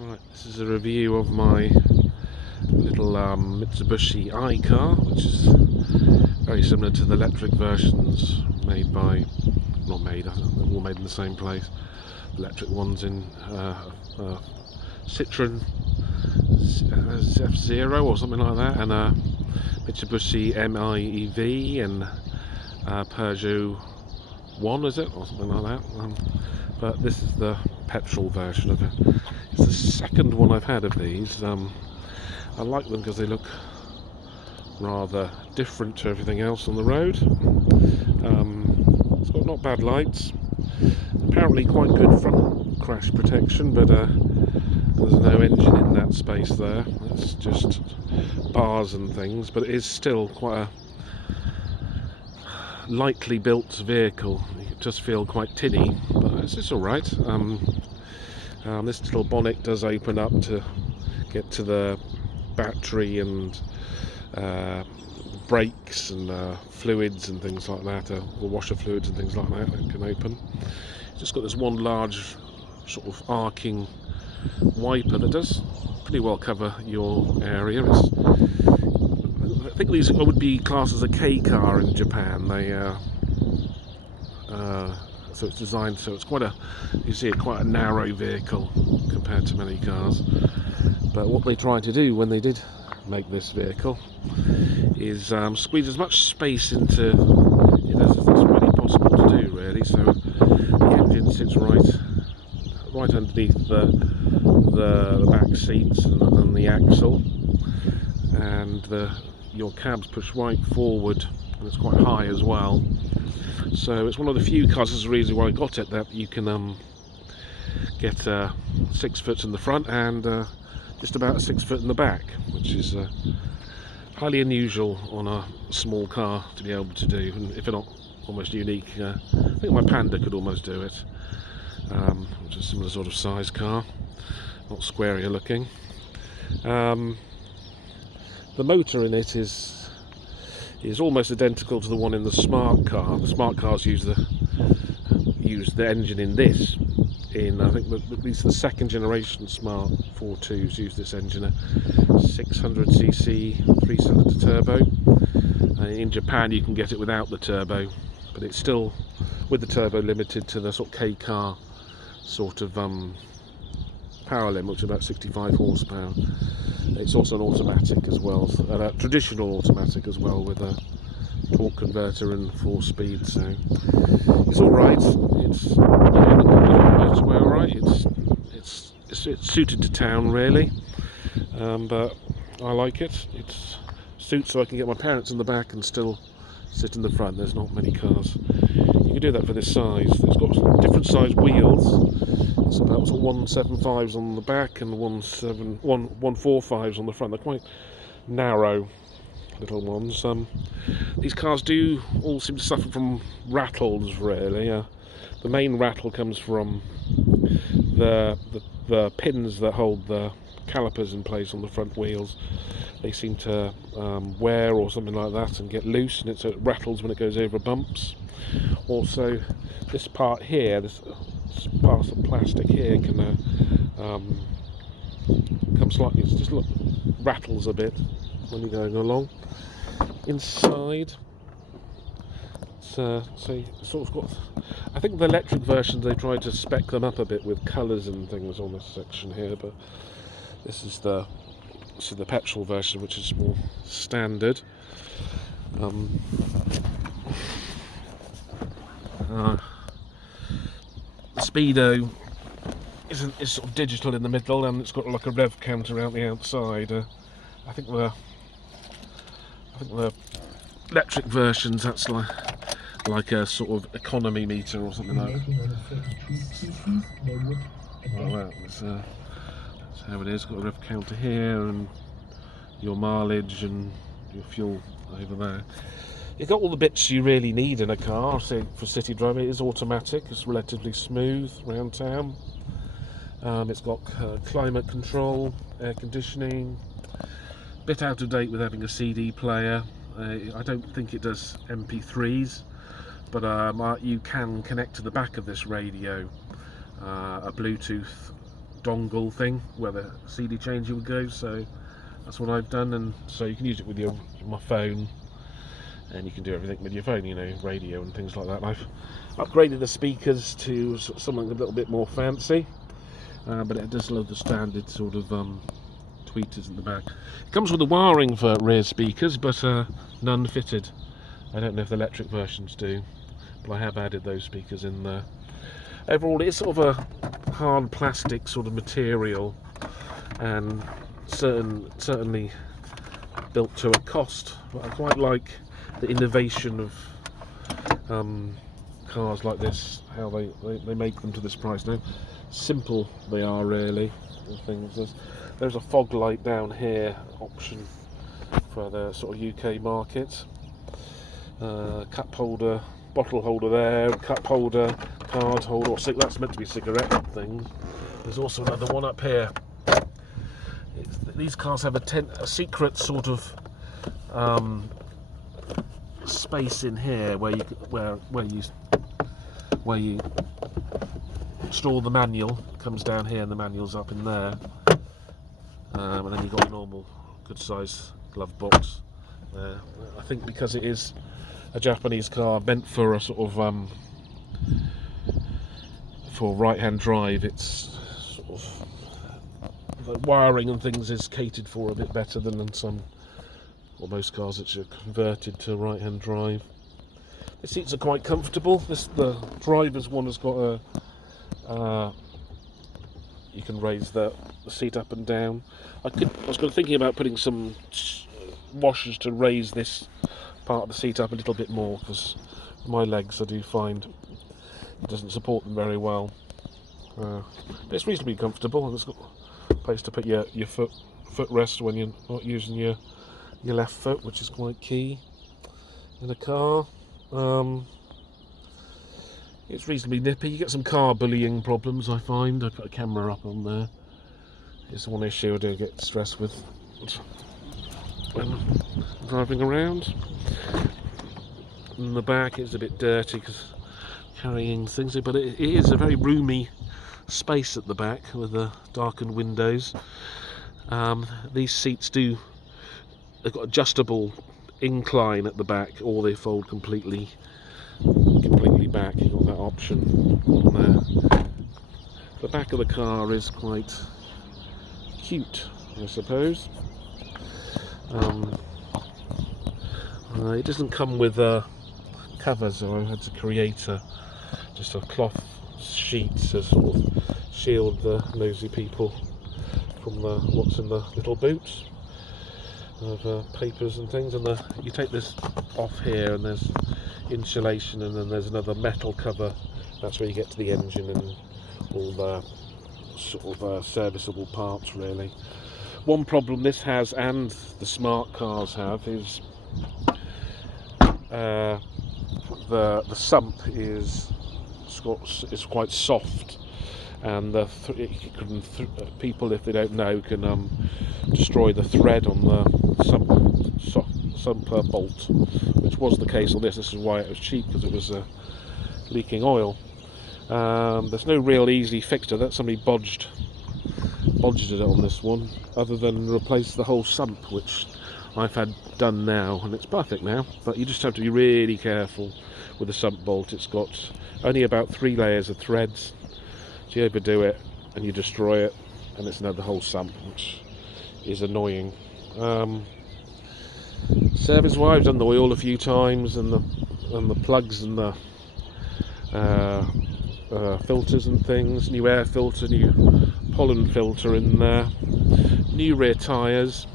Right, this is a review of my little Mitsubushi car, which is very similar to the electric versions made by, not made, I think they're all made in the same place. Electric ones in Citroen F0 or something like that, and Mitsubushi Mev and Peugeot 1, is it, or something like that. But this is the petrol version of it. It's the second one I've had of these. I like them because they look rather different to everything else on the road. It's got not bad lights, apparently quite good front crash protection, but there's no engine in that space there. It's just bars and things, but it is still quite a lightly built vehicle. It does feel quite tinny, but it's alright. This little bonnet does open up to get to the battery and brakes and fluids and things like that, or washer fluids and things like that. It can open. It's just got this one large sort of arcing wiper that does pretty well cover your area. I think these would be classed as a K car in Japan. So it's designed so it's quite a narrow vehicle compared to many cars. But what they tried to do when they did make this vehicle is squeeze as much space into it as it's really possible to do, really. So the engine sits right underneath the back seats and the axle, and your cab's pushed right forward, and it's quite high as well. So it's one of the few cars, this is the reason why I got it, that you can get 6 foot in the front and just about 6 foot in the back, which is highly unusual on a small car to be able to do, and if not almost unique. I think my Panda could almost do it, which is a similar sort of size car, not squarier looking. The motor in it is almost identical to the one in the smart car. The smart cars use the engine in this. I think at least the second generation Smart 4.2s use this engine, a 600cc 3-cylinder turbo. In Japan you can get it without the turbo, but it's still, with the turbo, limited to the sort of K car sort of power limit, which is about 65 horsepower. It's also an automatic as well, a traditional automatic as well, with a torque converter and 4-speed. So it's all right. It's motorway, all right. It's suited to town, really, but I like it. It suits so I can get my parents in the back and still sit in the front. There's not many cars you can do that for this size. It's got different size wheels. It's about 175s on the back and 145s on the front. They're quite narrow little ones. These cars do all seem to suffer from rattles, really. The main rattle comes from the pins that hold the calipers in place on the front wheels. They seem to wear or something like that and get loose, and it rattles when it goes over bumps. Also, this part here, this part of plastic here, can come slightly, just look, rattles a bit when you're going along. Inside, so sort of got, I think the electric versions, they tried to spec them up a bit with colours and things on this section here, but this is the petrol version, which is more standard. The speedo is sort of digital in the middle, and it's got like a rev counter out the outside. I think the electric versions, that's like a sort of economy meter or something like that. Oh, that's how it is. Got a rev counter here and your mileage and your fuel over there. You've got all the bits you really need in a car. So for city driving, it is automatic. It's relatively smooth around town. It's got climate control, air conditioning. Bit out of date with having a CD player. I don't think it does MP3s, but you can connect to the back of this radio a Bluetooth dongle thing where the CD changer would go, so that's what I've done. And so you can use it with my phone, and you can do everything with your phone, you know, radio and things like that. And I've upgraded the speakers to something a little bit more fancy, but it does load the standard sort of tweeters at the back. It comes with a wiring for rear speakers, but none fitted. I don't know if the electric versions do, but I have added those speakers in there. Overall, it's sort of a hard plastic sort of material, and certainly built to a cost. But I quite like the innovation of cars like this, how they make them to this price. Now, simple they are really. Things. There's a fog light down here option for the sort of UK market. Cup holder, bottle holder there, cup holder, card holder, or that's meant to be cigarette things. There's also another one up here. These cars have a secret sort of space in here where you store the manual. It comes down here and the manual's up in there, and then you've got a normal good size glove box there. I think because it is a Japanese car meant for a sort of for right-hand drive, it's sort of the wiring and things is catered for a bit better than in some, or most cars that are converted to right-hand drive. The seats are quite comfortable. The driver's one has got a you can raise the seat up and down. I was thinking about putting some washers to raise this part of the seat up a little bit more, because my legs, I do find it doesn't support them very well. But it's reasonably comfortable. It's got a place to put your footrest when you're not using your left foot, which is quite key in a car. It's reasonably nippy. You get some car bullying problems, I find. I put a camera up on there. It's one issue I do get stressed with when driving around. In the back it's a bit dirty because carrying things, but it is a very roomy space at the back with the darkened windows. These seats they've got adjustable incline at the back, or they fold completely back. You've got that option on there. The back of the car is quite cute, I suppose. It doesn't come with covers, so I had to create just a cloth sheet to sort of shield the nosy people from what's in the little boots of papers and things. And you take this off here, and there's insulation, and then there's another metal cover. That's where you get to the engine and all the sort of serviceable parts, really. One problem this has, and the smart cars have, is the sump is quite soft, and people, if they don't know, can destroy the thread on the sump bolt, which was the case on this. This is why it was cheap, because it was leaking oil. There's no real easy fix to that. Somebody bodged it on this one, other than replace the whole sump, which I've had done now, and it's perfect now. But you just have to be really careful with the sump bolt. It's got only about 3 layers of threads. So you overdo it and you destroy it, and it's now the whole sump, which is annoying. Service-wise, I've done the oil a few times, and the plugs and the filters and things. New air filter, new pollen filter in there, new rear tyres.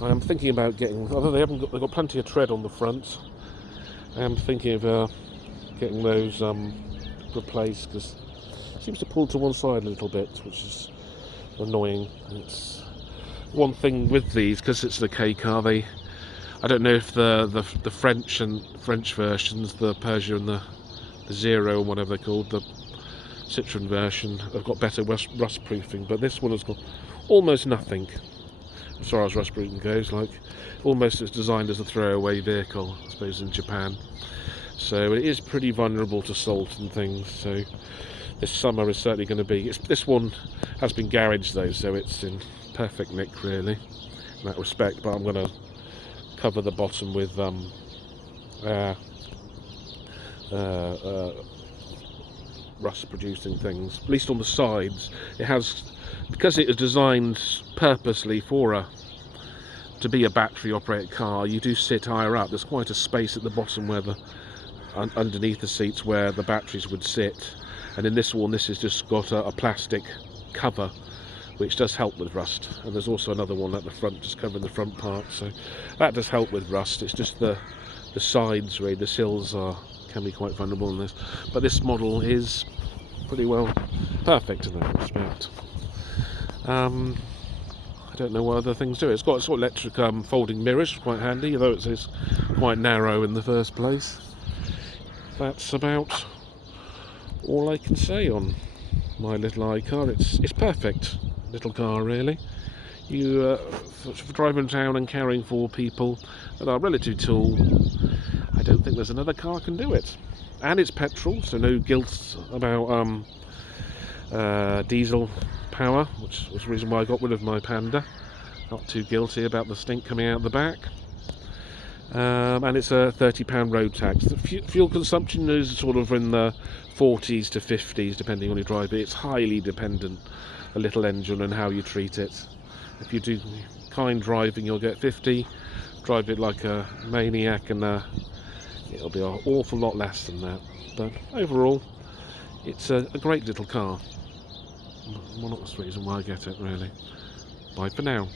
I'm thinking about getting, although they've got plenty of tread on the front, I am thinking of getting those replaced, because it seems to pull to one side a little bit, which is annoying. It's one thing with these, because it's the K car, I don't know if the French versions, the Peugeot and the Zero, or whatever they're called, the Citroen version, have got better rust proofing, but this one has got almost nothing as far as rust proofing goes. Like, almost it's designed as a throwaway vehicle, I suppose, in Japan. So it is pretty vulnerable to salt and things. So this summer is certainly going to be. This one has been garaged though, so it's in perfect nick really in that respect. But I'm going to cover the bottom with rust producing things, at least on the sides. It has, because it is designed purposely for to be a battery operated car, you do sit higher up. There's quite a space at the bottom where underneath the seats where the batteries would sit, and in this one this has just got a plastic cover which does help with rust, and there's also another one at the front just covering the front part, so that does help with rust. It's just the sides really, the sills can be quite vulnerable in this, but this model is pretty well perfect in that respect. I don't know what other things do. It's got sort of electric folding mirrors, quite handy, although it's quite narrow in the first place. That's about all I can say on my little iCar. It's perfect little car really. You for driving around and carrying 4 people that are relatively tall, I don't think there's another car can do it. And it's petrol, so no guilt about diesel power, which was the reason why I got rid of my Panda. Not too guilty about the stink coming out the back. And it's a £30 road tax. The fuel consumption is sort of in the 40s to 50s depending on your drive. It's highly dependent, a little engine, and how you treat it. If you do kind driving you'll get 50, drive it like a maniac and it'll be an awful lot less than that. But overall it's a great little car. Well, not the reason why I get it really. Bye for now.